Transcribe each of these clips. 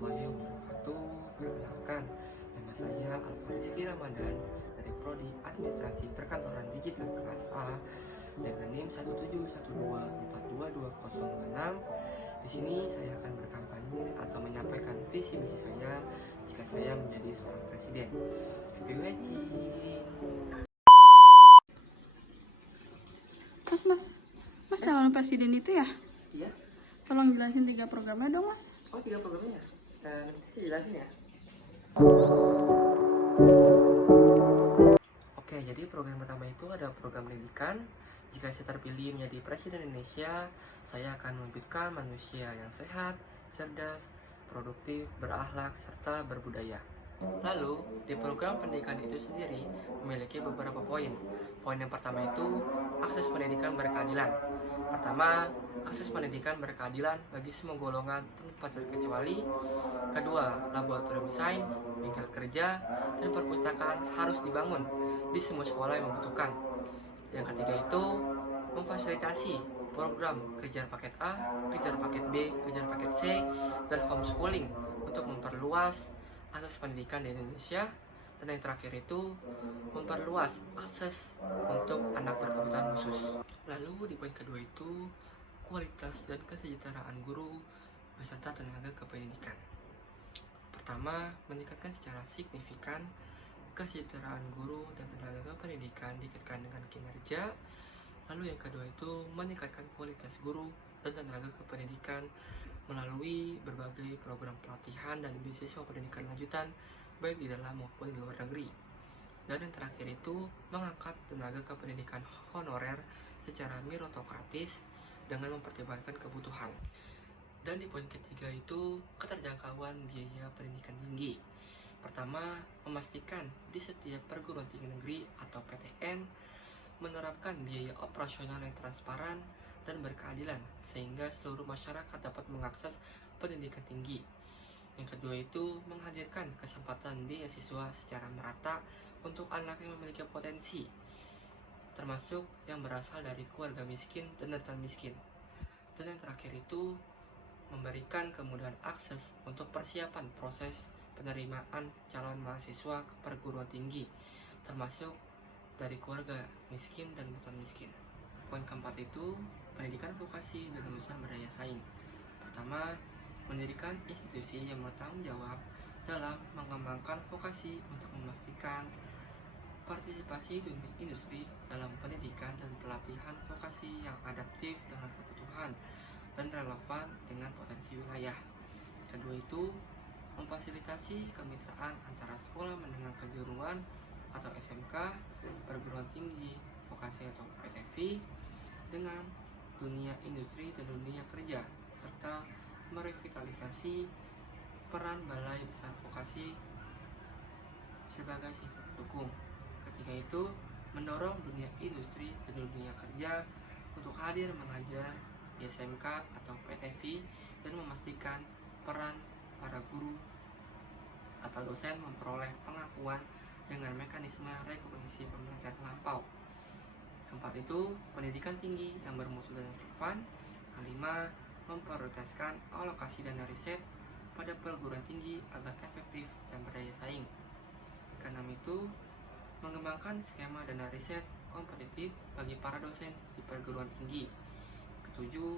warahmatullahi wabarakatuh. Perkenalkan, nama saya Alfarizki Ramadan dari Prodi Administrasi Perkantoran Digital Kelas A dengan NIM 171242206. Di sini saya akan berkampanye atau menyampaikan visi misi saya jika saya menjadi seorang presiden. Happy watching. Mas calon presiden itu ya? Iya. Tolong jelasin 3 programnya dong, Mas. Oh, 3 programnya. Nanti saya jelasin ya. Oke, jadi program pertama itu ada program pendidikan. Jika saya terpilih menjadi Presiden Indonesia, saya akan mewujudkan manusia yang sehat, cerdas, produktif, berakhlak, serta berbudaya. Lalu, di program pendidikan itu sendiri memiliki beberapa poin. Poin yang pertama itu akses pendidikan berkeadilan. Pertama, akses pendidikan berkeadilan bagi semua golongan tanpa terkecuali. Kedua, laboratorium sains, bengkel kerja, dan perpustakaan harus dibangun di semua sekolah yang membutuhkan. Yang ketiga itu memfasilitasi program kejar paket A, kejar paket B, kejar paket C, dan homeschooling untuk memperluas akses pendidikan di Indonesia. Dan yang terakhir itu memperluas akses untuk anak berkebutuhan khusus. Lalu di poin kedua itu kualitas dan kesejahteraan guru beserta tenaga kependidikan. Pertama, meningkatkan secara signifikan kesejahteraan guru dan tenaga kependidikan dikaitkan dengan kinerja. Lalu yang kedua itu meningkatkan kualitas guru dan tenaga kependidikan melalui berbagai program pelatihan dan beasiswa pendidikan lanjutan baik di dalam maupun di luar negeri. Dan yang terakhir itu mengangkat tenaga kependidikan honorer secara meritokratis dengan mempertimbangkan kebutuhan. Dan di poin ketiga itu keterjangkauan biaya pendidikan tinggi. Pertama, memastikan di setiap perguruan tinggi negeri atau PTN menerapkan biaya operasional yang transparan dan berkeadilan sehingga seluruh masyarakat dapat mengakses pendidikan tinggi. Yang kedua itu menghadirkan kesempatan beasiswa secara merata untuk anak yang memiliki potensi, termasuk yang berasal dari keluarga miskin dan rentan miskin. Dan yang terakhir itu memberikan kemudahan akses untuk persiapan proses penerimaan calon mahasiswa ke perguruan tinggi, termasuk dari keluarga miskin dan rentan miskin. Poin keempat itu pendidikan vokasi dan lulusan berdaya saing. Pertama, mendirikan institusi yang bertanggung jawab dalam mengembangkan vokasi untuk memastikan partisipasi dunia industri dalam pendidikan dan pelatihan vokasi yang adaptif dengan kebutuhan dan relevan dengan potensi wilayah. Kedua itu memfasilitasi kemitraan antara sekolah menengah kejuruan atau SMK, perguruan tinggi, vokasi atau PTV dengan dunia industri dan dunia kerja, serta merevitalisasi peran balai besar vokasi sebagai sistem pendukung. Ketiga itu mendorong dunia industri dan dunia kerja untuk hadir mengajar di SMK atau PTV dan memastikan peran para guru atau dosen memperoleh pengakuan dengan mekanisme rekognisi pembelajaran lampau. Keempat itu pendidikan tinggi yang bermutu dan relevan. Kelima, memprioritaskan alokasi dana riset pada perguruan tinggi agar efektif dan berdaya saing. Keenam itu mengembangkan skema dana riset kompetitif bagi para dosen di perguruan tinggi. Ketujuh,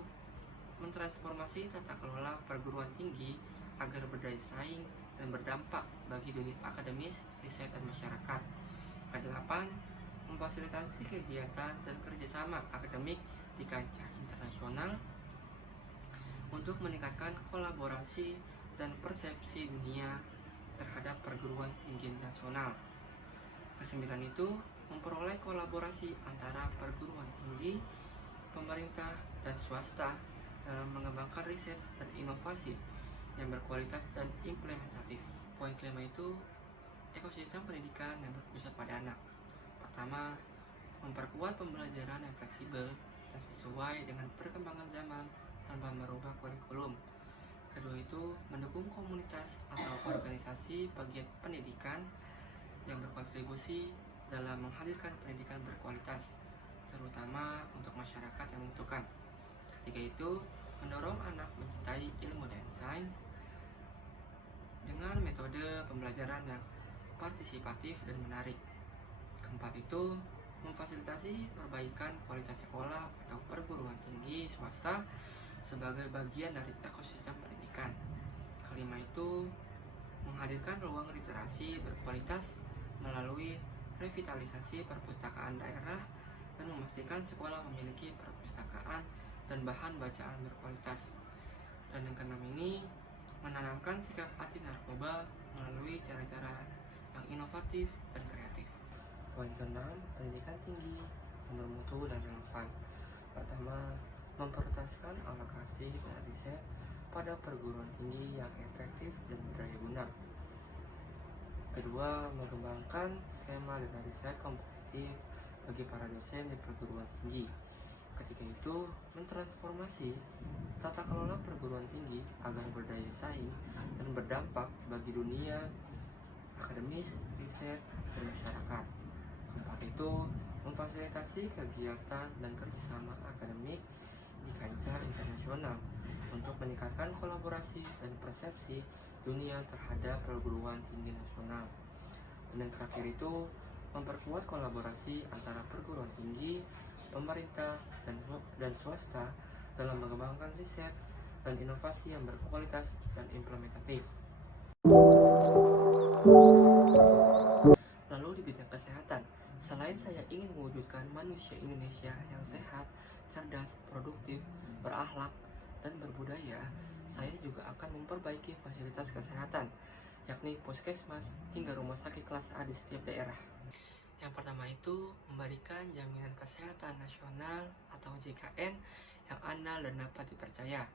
mentransformasi tata kelola perguruan tinggi agar berdaya saing dan berdampak bagi dunia akademis, riset, dan masyarakat. Kedelapan, memfasilitasi kegiatan dan kerjasama akademik di kancah internasional untuk meningkatkan kolaborasi dan persepsi dunia terhadap perguruan tinggi nasional. Kesembilan itu memperoleh kolaborasi antara perguruan tinggi, pemerintah, dan swasta dalam mengembangkan riset dan inovasi yang berkualitas dan implementatif. Poin kelima itu ekosistem pendidikan yang berpusat pada anak. Pertama, memperkuat pembelajaran yang fleksibel dan sesuai dengan perkembangan zaman tanpa merubah kurikulum. Kedua itu mendukung komunitas atau organisasi bagian pendidikan yang berkontribusi dalam menghadirkan pendidikan berkualitas, terutama untuk masyarakat yang membutuhkan. Ketiga itu mendorong anak mencintai ilmu dan sains metode pembelajaran yang partisipatif dan menarik. Keempat itu, memfasilitasi perbaikan kualitas sekolah atau perguruan tinggi swasta sebagai bagian dari ekosistem pendidikan. Kelima itu, menghadirkan ruang literasi berkualitas melalui revitalisasi perpustakaan daerah dan memastikan sekolah memiliki perpustakaan dan bahan bacaan berkualitas. Dan yang keenam ini, menanamkan sikap anti narkoba melalui cara-cara yang inovatif dan kreatif. Poin keenam, pendidikan tinggi yang bermutu dan relevan. Pertama, memprioritaskan alokasi dan riset pada perguruan tinggi yang efektif dan berdaya guna. Kedua, mengembangkan skema dana riset kompetitif bagi para dosen di perguruan tinggi. Ketiga itu, mentransformasi tata kelola perguruan tinggi agar berdaya saing dan berdampak bagi dunia akademis, riset, dan masyarakat. Keempat itu, memfasilitasi kegiatan dan kerjasama akademik di kancah internasional untuk meningkatkan kolaborasi dan persepsi dunia terhadap perguruan tinggi nasional. Dan yang terakhir itu, memperkuat kolaborasi antara perguruan tinggi, pemerintah, dan swasta dalam mengembangkan riset dan inovasi yang berkualitas dan implementatif. Lalu di bidang kesehatan, selain saya ingin mewujudkan manusia Indonesia yang sehat, cerdas, produktif, berakhlak, dan berbudaya, saya juga akan memperbaiki fasilitas kesehatan, yakni puskesmas hingga rumah sakit kelas A di setiap daerah. Yang pertama itu, memberikan jaminan kesehatan nasional atau JKN yang andal dan dapat dipercaya.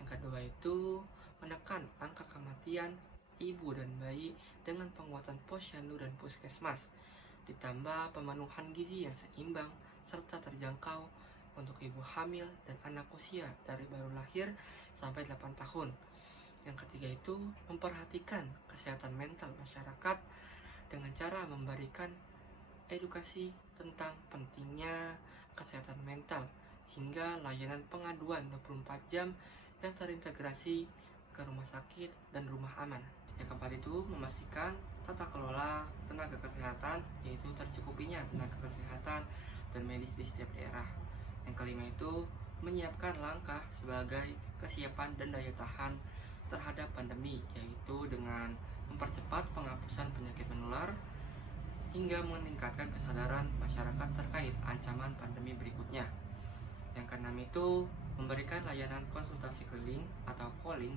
Yang kedua itu, menekan angka kematian ibu dan bayi dengan penguatan posyandu dan puskesmas, ditambah pemenuhan gizi yang seimbang serta terjangkau untuk ibu hamil dan anak usia dari baru lahir sampai 8 tahun. Yang ketiga itu, memperhatikan kesehatan mental masyarakat dengan cara memberikan edukasi tentang pentingnya kesehatan mental hingga layanan pengaduan 24 jam yang terintegrasi ke rumah sakit dan rumah aman. Yang keempat itu, memastikan tata kelola tenaga kesehatan, yaitu tercukupinya tenaga kesehatan dan medis di setiap daerah. Yang kelima itu, menyiapkan langkah sebagai kesiapan dan daya tahan terhadap pandemi, yaitu dengan mempercepat penghapusan penyakit menular hingga meningkatkan kesadaran masyarakat terkait ancaman pandemi berikutnya. Yang keenam itu, memberikan layanan konsultasi keliling atau calling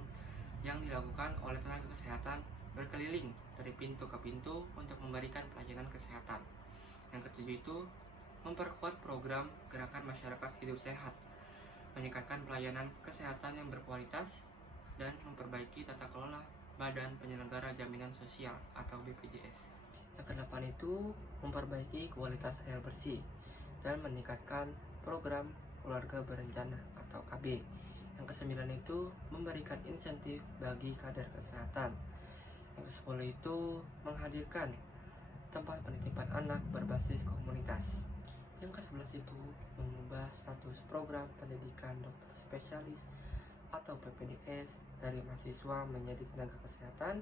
yang dilakukan oleh tenaga kesehatan berkeliling dari pintu ke pintu untuk memberikan pelayanan kesehatan. Yang ketujuh itu, memperkuat program gerakan masyarakat hidup sehat, meningkatkan pelayanan kesehatan yang berkualitas, dan memperbaiki tata kelola Badan Penyelenggara Jaminan Sosial atau BPJS. Yang kedelapan itu, memperbaiki kualitas air bersih dan meningkatkan program keluarga berencana atau KB. Yang kesembilan itu, memberikan insentif bagi kader kesehatan. Yang kesepuluh itu, menghadirkan tempat penitipan anak berbasis komunitas. Yang ke-11 itu, mengubah status program pendidikan dokter spesialis atau PPDS dari mahasiswa menjadi tenaga kesehatan.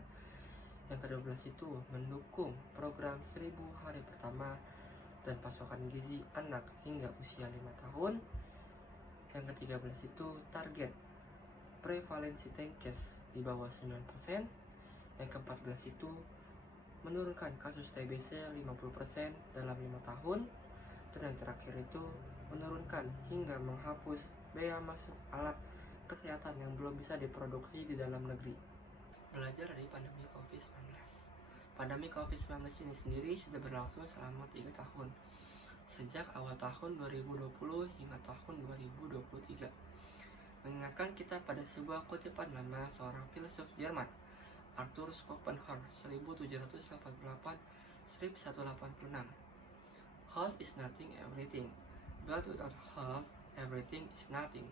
Yang ke-12 itu, mendukung program 1000 hari pertama dan pasokan gizi anak hingga usia 5 tahun. Yang ke-13 itu, target prevalensi TB di bawah 9%. Yang ke-14 itu, menurunkan kasus TBC 50% dalam 5 tahun. Dan yang terakhir itu, menurunkan hingga menghapus bea masuk alat kesehatan yang belum bisa diproduksi di dalam negeri. Belajar dari pandemi COVID-19. Pandemi COVID-19 ini sendiri sudah berlangsung selama 3 tahun, sejak awal tahun 2020 hingga tahun 2023. Mengingatkan kita pada sebuah kutipan lama seorang filsuf Jerman, Arthur Schopenhauer 1788-1186. Health is nothing everything, but without health, everything is nothing.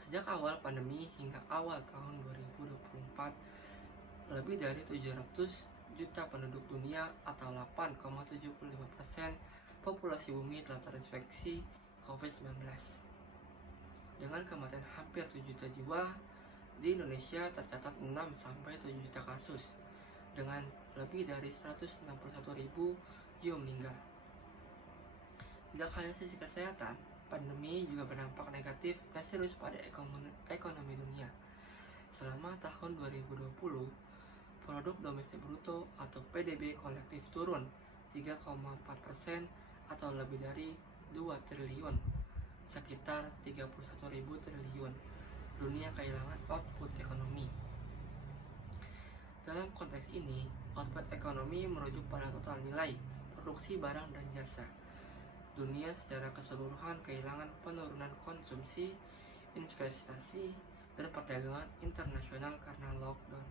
Sejak awal pandemi hingga awal tahun 2024, lebih dari 700 juta penduduk dunia atau 8,75% populasi bumi telah terinfeksi COVID-19. Dengan kematian hampir 7 juta jiwa Di Indonesia tercatat 6-7 juta kasus dengan lebih dari 161.000 jiwa meninggal. Tidak hanya sisi kesehatan, pandemi juga berdampak negatif dan serius pada ekonomi dunia. Selama tahun 2020, produk domestik bruto atau PDB kolektif turun 3,4% atau lebih dari 2 triliun, sekitar 31.000 triliun. Dunia kehilangan output ekonomi. Dalam konteks ini, output ekonomi merujuk pada total nilai produksi barang dan jasa. Dunia secara keseluruhan kehilangan penurunan konsumsi, investasi, dan perdagangan internasional karena lockdown,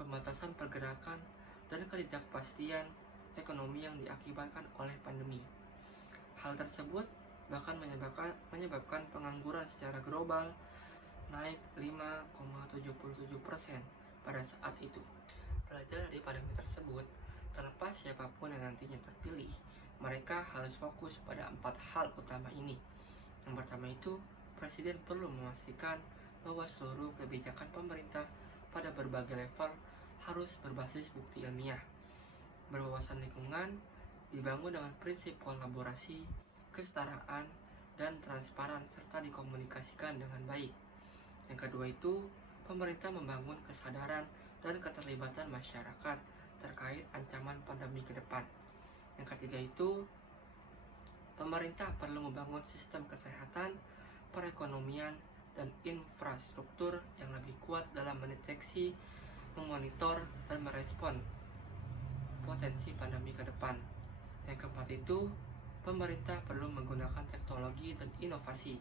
pembatasan pergerakan, dan ketidakpastian ekonomi yang diakibatkan oleh pandemi. Hal tersebut bahkan menyebabkan pengangguran secara global naik 5,77% pada saat itu. Belajar dari pandemi tersebut, terlepas siapapun yang nantinya terpilih, mereka harus fokus pada 4 hal utama ini. Yang pertama itu, Presiden perlu memastikan bahwa seluruh kebijakan pemerintah pada berbagai level harus berbasis bukti ilmiah, berwawasan lingkungan, dibangun dengan prinsip kolaborasi, kesetaraan, dan transparan serta dikomunikasikan dengan baik. Yang kedua itu, pemerintah membangun kesadaran dan keterlibatan masyarakat terkait ancaman pandemi ke depan. Yang ketiga itu, pemerintah perlu membangun sistem kesehatan, perekonomian, dan infrastruktur yang lebih kuat dalam mendeteksi, memonitor, dan merespon potensi pandemi ke depan. Yang keempat itu, pemerintah perlu menggunakan teknologi dan inovasi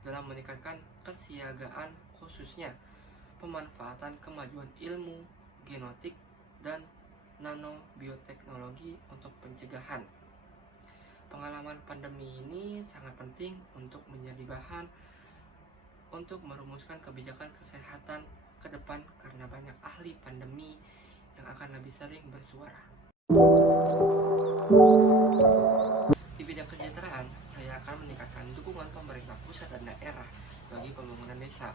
dalam meningkatkan kesiagaan, khususnya pemanfaatan kemajuan ilmu, genetik, dan nanobioteknologi untuk pencegahan. Pengalaman pandemi ini sangat penting untuk menjadi bahan untuk merumuskan kebijakan kesehatan ke depan karena banyak ahli pandemi yang akan lebih sering bersuara. Di bidang kesejahteraan, saya akan meningkatkan dukungan pemerintah pusat dan daerah bagi pembangunan desa,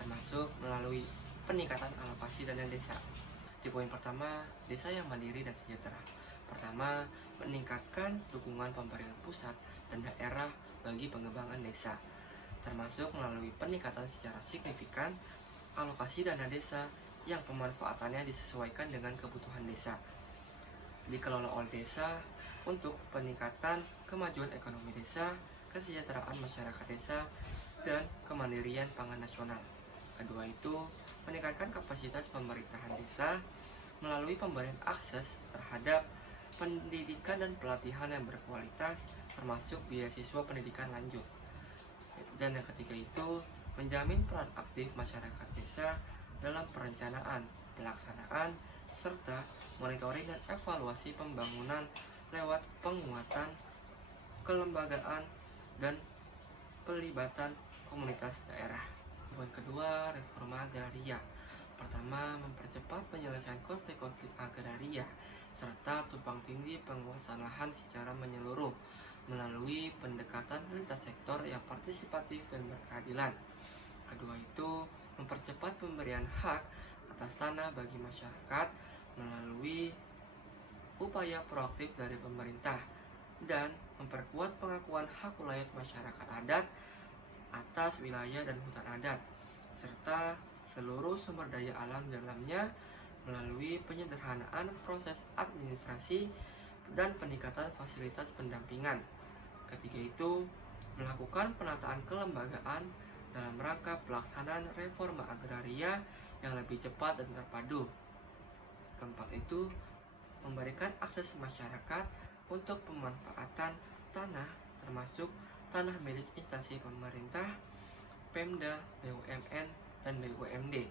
termasuk melalui peningkatan alokasi dana desa. Di poin pertama, desa yang mandiri dan sejahtera. Pertama, meningkatkan dukungan pemerintah pusat dan daerah bagi pengembangan desa, termasuk melalui peningkatan secara signifikan alokasi dana desa yang pemanfaatannya disesuaikan dengan kebutuhan desa, dikelola oleh desa untuk peningkatan kemajuan ekonomi desa, kesejahteraan masyarakat desa, dan kemandirian pangan nasional. Kedua itu, meningkatkan kapasitas pemerintahan desa melalui pemberian akses terhadap pendidikan dan pelatihan yang berkualitas, termasuk beasiswa pendidikan lanjut. Dan yang ketiga itu, menjamin peran aktif masyarakat desa dalam perencanaan, pelaksanaan, serta monitoring dan evaluasi pembangunan lewat penguatan kelembagaan dan pelibatan komunitas daerah. Poin kedua, reforma agraria. Pertama, mempercepat penyelesaian konflik-konflik agraria serta tumpang tindih penguasaan lahan secara menyeluruh melalui pendekatan lintas sektor yang partisipatif dan berkeadilan. Kedua itu, mempercepat pemberian hak atas tanah bagi masyarakat melalui upaya proaktif dari pemerintah dan memperkuat pengakuan hak wilayah masyarakat adat atas wilayah dan hutan adat serta seluruh sumber daya alam dalamnya melalui penyederhanaan proses administrasi dan peningkatan fasilitas pendampingan. Ketiga itu, melakukan penataan kelembagaan dalam rangka pelaksanaan reforma agraria yang lebih cepat dan terpadu. Keempat itu, memberikan akses masyarakat untuk pemanfaatan tanah, termasuk tanah milik instansi pemerintah, Pemda, BUMN, dan BUMD,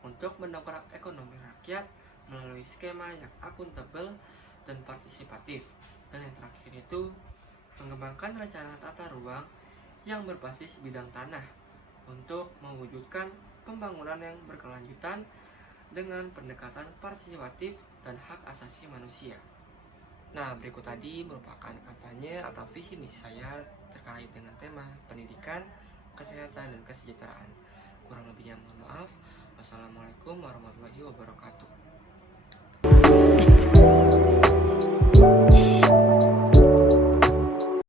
untuk mendongkrak ekonomi rakyat melalui skema yang akuntabel dan partisipatif. Dan yang terakhir itu, mengembangkan rencana tata ruang yang berbasis bidang tanah untuk mewujudkan pembangunan yang berkelanjutan dengan pendekatan partisipatif dan hak asasi manusia. Nah, berikut tadi merupakan kampanye atau visi misi saya terkait dengan tema pendidikan, kesehatan, dan kesejahteraan. Kurang lebihnya mohon maaf. Wassalamualaikum warahmatullahi wabarakatuh.